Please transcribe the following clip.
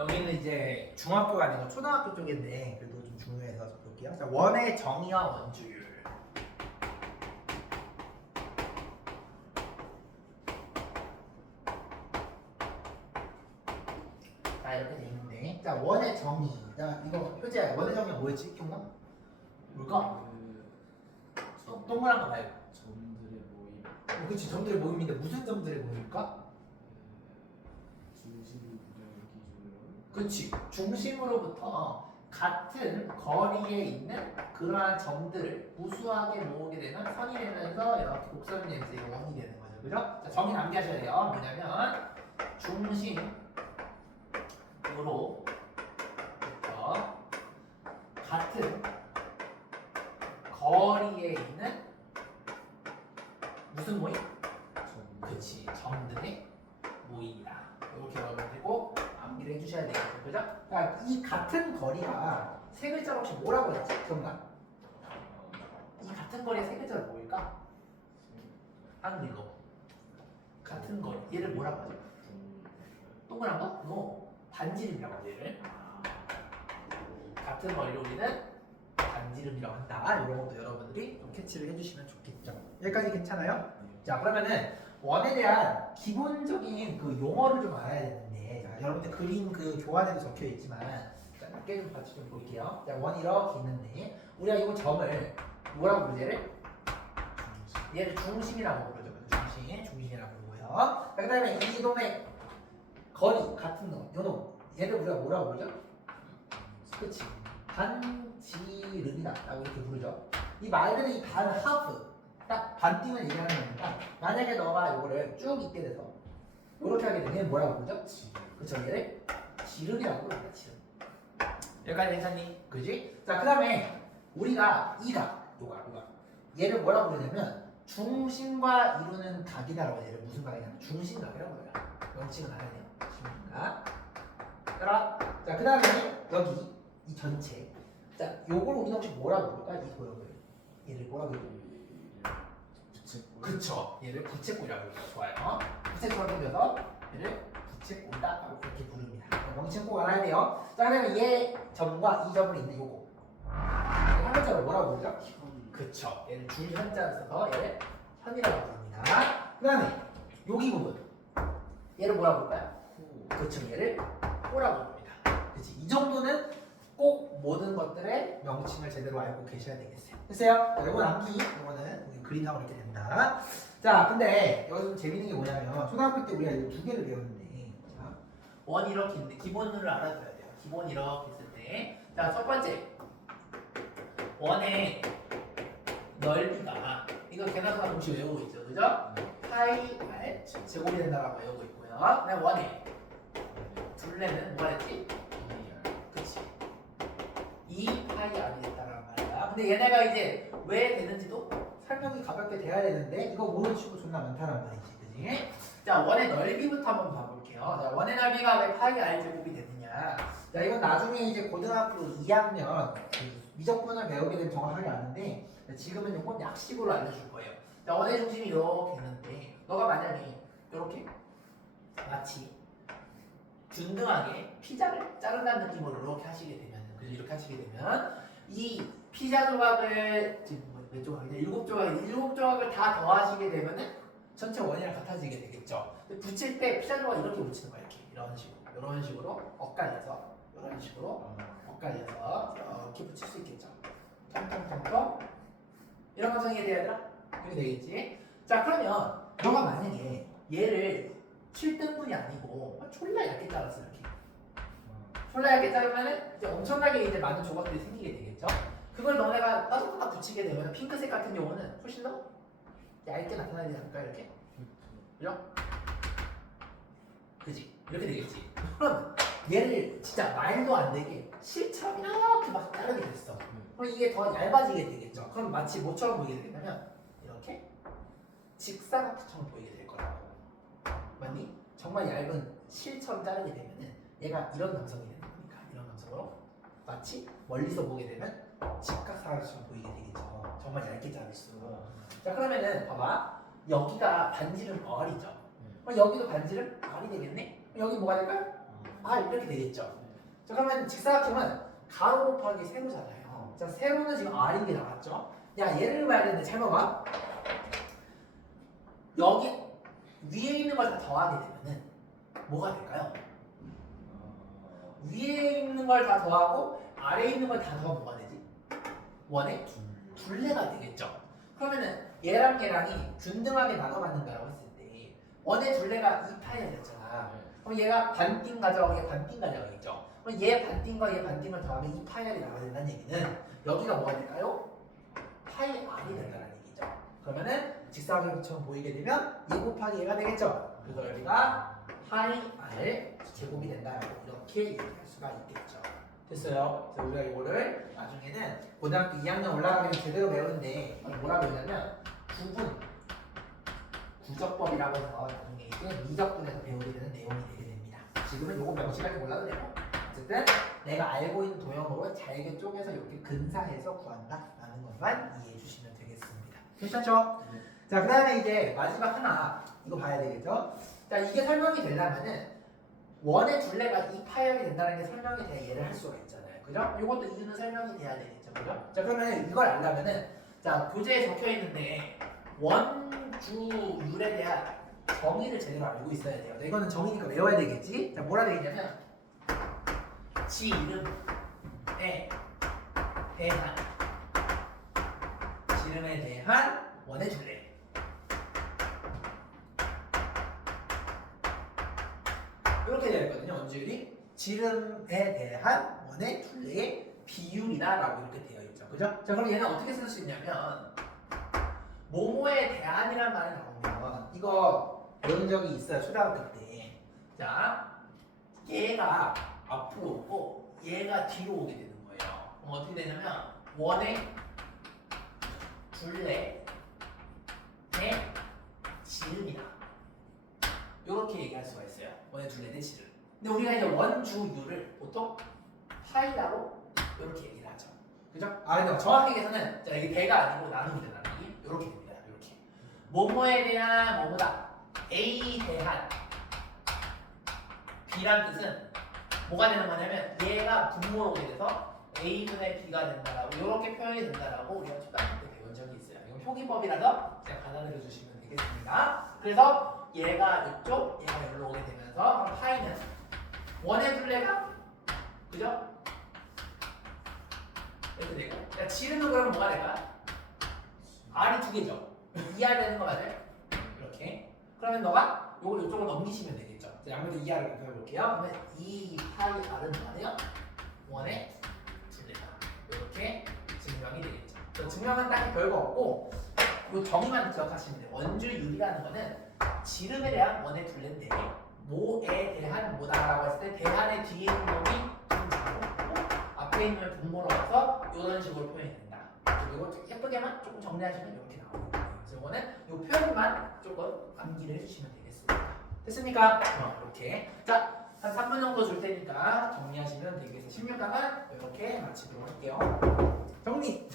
여기는 이제 중학교가 아니고 초등학교 쪽인데 그래도 좀 중요해서 볼게요. 자, 원의 정의와 원주율. 자, 이렇게 돼 있는데, 자, 원의 정의. 자, 이거 효재야, 원의 정의가 뭐였지? 기억나? 뭘까? 동그란 거 말고. 점들의 모임. 그치, 점들의 모임인데 무슨 점들의 모임일까? 중심 부정의 기준으로. 그치, 중심으로부터 같은 거리에 있는 그러한 점들을 우수하게 모으게 되면 선이 되면서 이렇게 곡선이 되면서 이거 원이 되는 거죠. 그죠? 자, 정의 남기하셔야 돼요. 뭐냐면 중심으로부터 같은 거리에 있는 무슨 모임? 그치, 점들의 모임이다. 이렇게 여러분들 꼭 암기를 해주셔야 되겠죠. 그죠? 자, 이 같은 거리가 세 글자로 혹시 뭐라고 했지? 기억나? 이 같은 거리의 세 글자로 뭐일까? 한번 읽어. 같은 거리. 얘를 뭐라고 하죠? 동그란 거? No. 반지름이라고 하죠, 얘를. 같은 거리를 우리는 반지름이라고 한다. 이런 것도 여러분들이 좀 캐치를 해주시면 좋겠죠. 여기까지 괜찮아요? 자, 그러면은 원에 대한 기본적인 그 용어를 좀 알아야 되는데, 자, 여러분들 그림 그 교환에도 적혀 있지만, 자, 낮게 좀 같이 좀 볼게요. 자, 원이 이렇게 있는데, 우리가 이 점을 뭐라고 부르지? 얘를 중심이라고 부르죠. 중심이라고 부르고요. 자, 그 다음에 이 놈의 거리 같은 놈, 요 놈, 얘를 우리가 뭐라고 부르죠? 그치? 반지름이다 라고 이렇게 부르죠. 이 말 그대로 이 반 하프, 딱 반띵을 얘기하는 거니까, 만약에 너가 이거를 쭉 읽게 돼서 이렇게 하게 되면 뭐라고 부르죠? 그쵸? 얘를 지름이라고 부릅니다. 지름. 여기까지 괜찮니? 그지? 자, 그 다음에 우리가 요가 얘를 뭐라고 부르냐면 중심과 이루는 각이다라고. 얘를 무슨 각이냐면 중심각이라고 해요. 원칙은 알아야 돼요. 중심각. 따라. 자, 그 다음에 여기 이 전체. 자, 요걸 우리는 혹시 뭐라고 부를까? 이 도형을. 얘를 뭐라고 부를까? 부채꼴. 그쵸. 얘를 부채꼴이라고 부르죠. 좋아요. 부채꼴을 빌려서 얘를 부채꼴이다라고 그렇게 부릅니다. 명칭 꼭 알아야 돼요. 자, 그러면 얘 점과 이 점을 있는 요거. 한 글자로 뭐라고 부르죠? 그쵸. 얘를 줄현자를 써서 얘를 현이라고 부릅니다. 그 다음에 여기 부분. 얘를 뭐라고 부를까요? 그쵸. 얘를 호라고 부릅니다. 그치. 이 정도는 꼭 모든 것들의 명칭을 제대로 알고 계셔야 되겠어요. 됐어요? 자, 요거 남기. 요거는 그림상으로 이렇게 된다. 자, 근데 여기서 좀 재밌는 게 뭐냐면 초등학교 때 우리가 이거 두 개를 배웠는데, 자, 원 이렇게 있는데 기본을 알아둬야 돼요. 기본 이렇게 있을 때. 자, 첫 번째. 원의 넓이가 이거 개나소나 동시 외우고 있죠. 그죠? 파이 r 제곱이 된다라고 외우고 있고요. 그다음에 원의 둘레는 뭐라 했지? 그치. 2 파이 r이 됐다라는 말이야. 근데 얘네가 이제 왜 되는지도 설명이 가볍게 돼야 되는데 이거 모르는 친구 존나 많다는 말이지. 그지? 자, 원의 넓이부터 한번 봐볼게요. 자, 원의 넓이가 왜 파이 r 제곱이 되느냐. 자, 이건 나중에 이제 고등학교 2학년 미적분을 배우게 되면 정확하게 아는데, 지금은 조금 약식으로 알려줄 거예요. 자, 원의 중심이 이렇게 있는데 너가 만약에 이렇게 마치 균등하게 피자를 자른다는 느낌으로 이렇게 하시게 되면, 그래서 이렇게 하시게 되면 이 피자 조각을 지금 몇 조각이냐? 7조각인데 7조각을 다 더하시게 되면은 전체 원이랑 같아지게 되겠죠. 근데 붙일 때 피자 조각 이렇게 붙이는 거야. 이런 식으로 엇갈려서 이런 식으로 엇갈려서 이렇게 붙일 수 있겠죠. 텅텅텅텅 이런 감성이 돼야 되나? 이렇게 되겠지. 자, 그러면 너가 만약에 얘를 7등분이 아니고 졸라 얇게 잘랐어. 이렇게 졸라 얇게 자르면은 이제 엄청나게 이제 많은 조각들이 생기게 되겠죠. 그걸 너네가 따닥따닥 붙이게 되면 핑크색 같은 경우는 훨씬 더 얇게 나타나지 않을까? 이렇게. 그죠? 그지? 이렇게 되겠지. 그럼 얘를 진짜 말도 안 되게 실처럼 이렇게 막 자르게 됐어. 그럼 이게 더 얇아지게 되겠죠. 그럼 마치 뭐처럼 보이게 되냐면 이렇게 직사각형처럼 보이게 될 거라고. 맞니? 정말 얇은 실처럼 자르게 되면은 얘가 이런 감성이 되는 거니까 이런 감성으로 마치 멀리서 보게 되면 직각사각처럼 보이게 되겠죠. 정말 얇게 자를수록. 자, 그러면은 봐봐. 여기가 반지름 R이죠. 그럼 여기도 반지름 R이 되겠네? 여기 뭐가 될까요? R 이렇게 되겠죠. 자 그러면 직사각형은 가로 곱하기 세로잖아요. 자 세로는 지금 R인 게 나왔죠. 야 얘를 봐야 되는데 잘 봐봐. 여기 위에 있는 걸 다 더하게 되면은 뭐가 될까요? 위에 있는 걸 다 더하고 아래에 있는 걸 다 더하면 뭐가 되지? 원의 둘레가 되겠죠. 그러면은 얘랑 얘랑이 균등하게 나눠받는다라고 했을 때 원의 둘레가 2파이가 됐잖아. 그럼 얘가 반띵 가져가고 얘 반띵 가져가겠죠. 그럼 얘 반띵과 얘 반띵을 더하면 2파이알이 나와야 된다는 얘기는 여기가 뭐가 될까요? 파이 R이 된다는 얘기죠. 그러면은 직사각형처럼 보이게 되면 2 곱하기 얘가 되겠죠. 그래서 여기가 파이 R 제곱이 된다. 이렇게 얘기할 수가 있겠죠. 됐어요. 그래서 우리가 이거를 나중에는 고등학교 2학년 올라가면 제대로 배우는데 뭐라 배우냐면 구적법이라고 해서 나중에 이제 미적분에서 배우게 되는 내용이 되게 됩니다. 지금은 요거 명시하게 몰라도 되고 어쨌든 내가 알고 있는 도형으로 잘게 쪼개서 이렇게 근사해서 구한다라는 것만 이해해 주시면 되겠습니다. 괜찮죠? 자, 그 다음에 이제 마지막 하나 이거 봐야 되겠죠? 자, 이게 설명이 되려면은 원의 둘레가 2파열이 된다는 게 설명이 돼야 얘를 할 수가 있잖아요. 그죠? 이것도 이유는 설명이 돼야 되겠죠. 그죠? 자, 그러면 이걸 알려면은 자, 교재에 적혀 있는데 원주율에 대한 정의를 제대로 알고 있어야 돼요. 자, 이거는 정의니까 외워야 되겠지? 자, 뭐라 되겠냐면 지 이름에 대한 지름에 대한 원의 둘레. 이렇게 되어 있거든요. 원주율이 지름에 대한 원의 둘레의 비율이다라고 이렇게 되어 있죠. 그죠? 자, 그럼 얘는 어떻게 쓸 수 있냐면 모모에 대한이란 말이 나오면 이거 배운 적이 있어요. 초등학교 때. 자, 얘가 앞으로 오고 얘가 뒤로 오게 되는 거예요. 그럼 어떻게 되냐면 원의 둘레의 지름이다. 이렇게 얘기할 수가 있어요. 원의 둘레 대 지름. 근데 우리가 이제 원주율을 보통 파이라고 이렇게 얘기를 하죠. 그죠? 근데 정확히 얘기해서는 자, 이게 대가 아니고 나누기 대 나누기 이렇게 됩니다. 이렇게 뭐뭐에 대한 뭐뭐다 A 대한 B란 뜻은 뭐가 되는 거냐면 얘가 분모로 오게 돼서 A분의 B가 된다라고 이렇게 표현이 된다라고 우리가 초등학교 때 배운 적이 있어요. 이건 표기법이라서 그냥 받아들여 주시면 되겠습니다. 그래서 얘가 이쪽, 얘가 여기로 오게 되면서 그럼 파이는 원의 둘레가 그죠? 이렇게 되고 야, 지름은 그럼 뭐가 될까? R이 두 개죠? 2R 되는 거 맞아요? 이렇게 그러면 너가 요걸 이쪽으로 넘기시면 되겠죠? 자, 양면도 2R을 구해볼게요. 그러면 2 파이 R은 뭐예요? 원의 둘레다. 이렇게 증명이 되겠죠. 그 증명은 딱히 별거 없고 이 정의만 기억하시면 돼요. 원주율이라는 거는 지름에 대한 원의 둘레인데 모에 대한 뭐다라고 했을 때 대한의 뒤에 있는 놈이 분모고 앞에 있는 분모로 와서 이런 식으로 표현이 된다. 그리고 예쁘게만 조금 정리하시면 이렇게 나옵니다. 그래서 이거는 이 표현만 조금 암기를 해주시면 되겠습니다. 됐습니까? 이렇게 자, 한 3분 정도 줄 테니까 정리하시면 되겠습니다. 16강은 이렇게 마치도록 할게요. 정리!